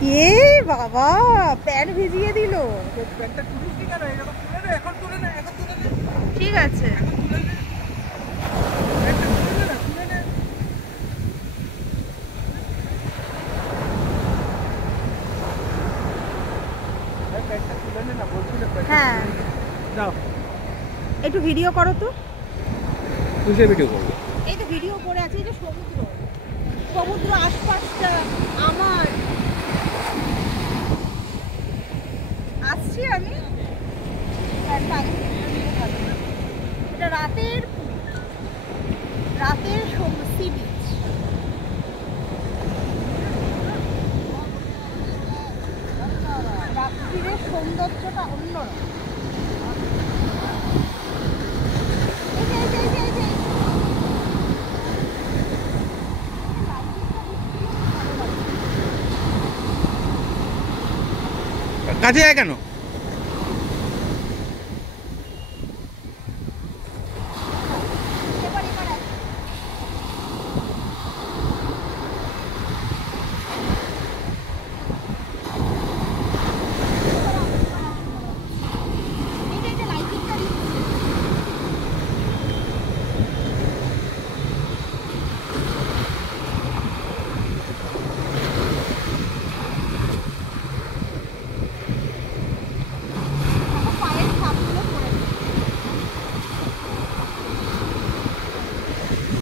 এ বাবা, প্যান্ট ভিজিয়ে দিল। ঠিক আছে, হ্যাঁ একটু ভিডিও করো তো। ভিডিও করবো, এই তো ভিডিও করে আছে। এটা সমুদ্র, সমুদ্র আশপাশটা আমার। আসছি আমি। এটা রাতের, রাতের সি বিচ। রাত্রিরের সৌন্দর্যটা অন্যরকম। কাছে যায় কেন?